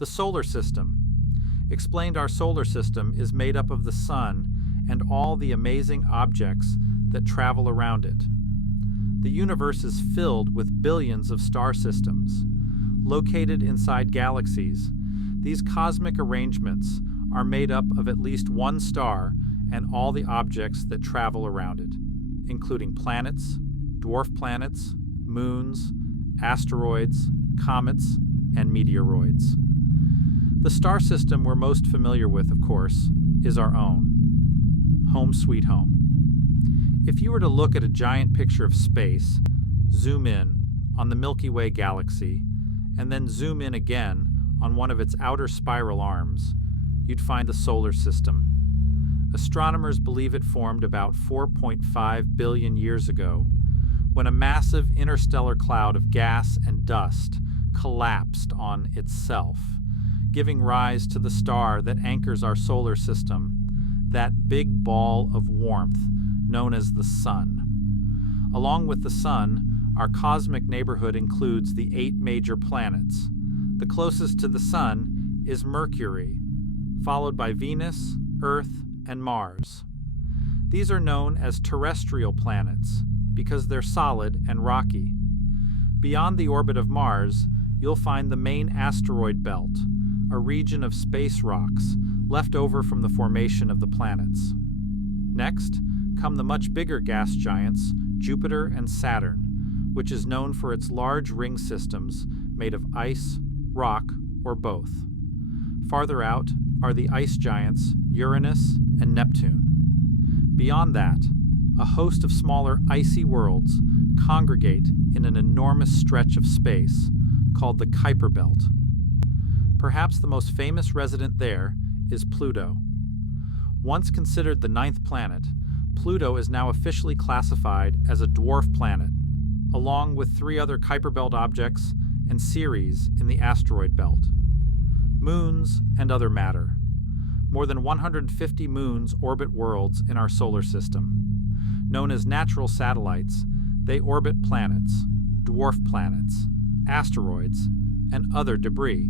The solar system. Explained, our solar system is made up of the sun and all the amazing objects that travel around it. The universe is filled with billions of star systems. Located inside galaxies, these cosmic arrangements are made up of at least one star and all the objects that travel around it, including planets, dwarf planets, moons, asteroids, comets, and meteoroids. The star system we're most familiar with, of course, is our own. Home sweet home. If you were to look at a giant picture of space, zoom in on the Milky Way galaxy, and then zoom in again on one of its outer spiral arms, you'd find the solar system. Astronomers believe it formed about 4.5 billion years ago, when a massive interstellar cloud of gas and dust collapsed on itself, giving rise to the star that anchors our solar system, that big ball of warmth known as the Sun. Along with the Sun, our cosmic neighborhood includes the 8 major planets. The closest to the Sun is Mercury, followed by Venus, Earth, and Mars. These are known as terrestrial planets because they're solid and rocky. Beyond the orbit of Mars, you'll find the main asteroid belt, a region of space rocks left over from the formation of the planets. Next come the much bigger gas giants, Jupiter and Saturn, which is known for its large ring systems made of ice, rock, or both. Farther out are the ice giants Uranus and Neptune. Beyond that, a host of smaller icy worlds congregate in an enormous stretch of space called the Kuiper Belt. Perhaps the most famous resident there is Pluto. Once considered the 9th planet, Pluto is now officially classified as a dwarf planet, along with 3 other Kuiper Belt objects and Ceres in the asteroid belt. Moons and other matter. More than 150 moons orbit worlds in our solar system. Known as natural satellites, they orbit planets, dwarf planets, asteroids, and other debris.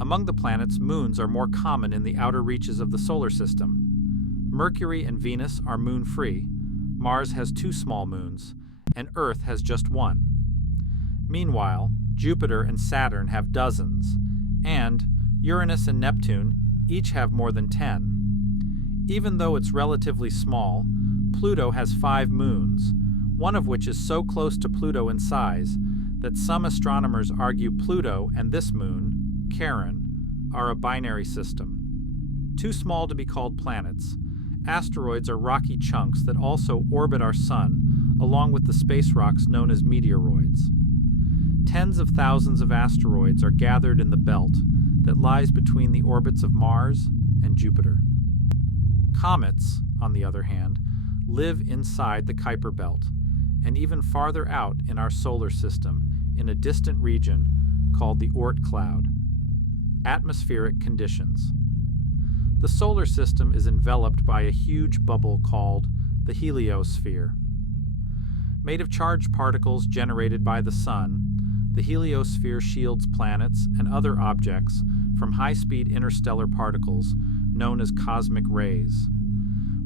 Among the planets, moons are more common in the outer reaches of the solar system. Mercury and Venus are moon-free, Mars has 2 small moons, and Earth has just 1. Meanwhile, Jupiter and Saturn have dozens, and Uranus and Neptune each have more than 10. Even though it's relatively small, Pluto has 5 moons, one of which is so close to Pluto in size that some astronomers argue Pluto and this moon, Charon, are a binary system. Too small to be called planets, asteroids are rocky chunks that also orbit our Sun, along with the space rocks known as meteoroids. Tens of thousands of asteroids are gathered in the belt that lies between the orbits of Mars and Jupiter. Comets, on the other hand, live inside the Kuiper Belt, and even farther out in our solar system in a distant region called the Oort cloud. Atmospheric conditions. The solar system is enveloped by a huge bubble called the heliosphere. Made of charged particles generated by the Sun, the heliosphere shields planets and other objects from high-speed interstellar particles known as cosmic rays.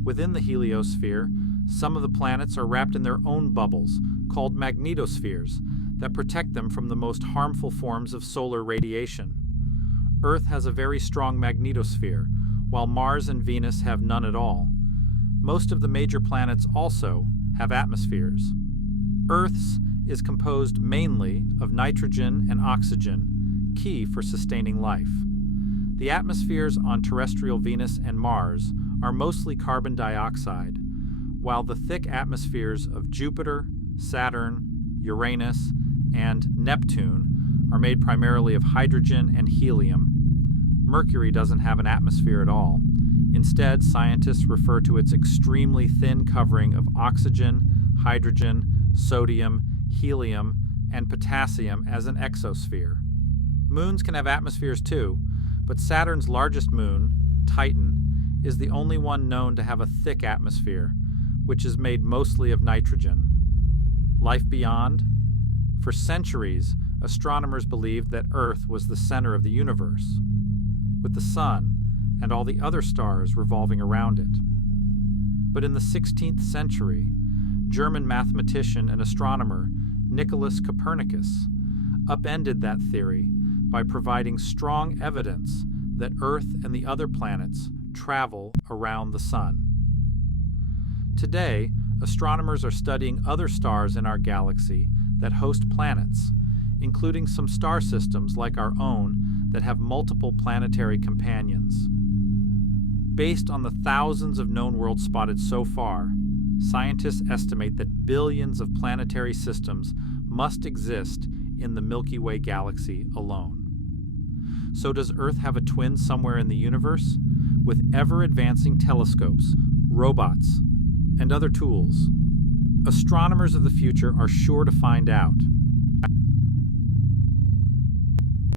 Within the heliosphere, some of the planets are wrapped in their own bubbles, called magnetospheres, that protect them from the most harmful forms of solar radiation. Earth has a very strong magnetosphere, while Mars and Venus have none at all. Most of the major planets also have atmospheres. Earth's is composed mainly of nitrogen and oxygen, key for sustaining life. The atmospheres on terrestrial Venus and Mars are mostly carbon dioxide, while the thick atmospheres of Jupiter, Saturn, Uranus, and Neptune are made primarily of hydrogen and helium. Mercury doesn't have an atmosphere at all. Instead, scientists refer to its extremely thin covering of oxygen, hydrogen, sodium, helium, and potassium as an exosphere. Moons can have atmospheres too, but Saturn's largest moon, Titan, is the only one known to have a thick atmosphere, which is made mostly of nitrogen. Life beyond? For centuries, astronomers believed that Earth was the center of the universe, with the Sun and all the other stars revolving around it. But in the 16th century, German mathematician and astronomer Nicholas Copernicus upended that theory by providing strong evidence that Earth and the other planets travel around the Sun. Today, astronomers are studying other stars in our galaxy that host planets, including some star systems like our own that have multiple planetary companions. Based on the thousands of known worlds spotted so far, scientists estimate that billions of planetary systems must exist in the Milky Way galaxy alone. So does Earth have a twin somewhere in the universe? With ever-advancing telescopes, robots, and other tools, astronomers of the future are sure to find out.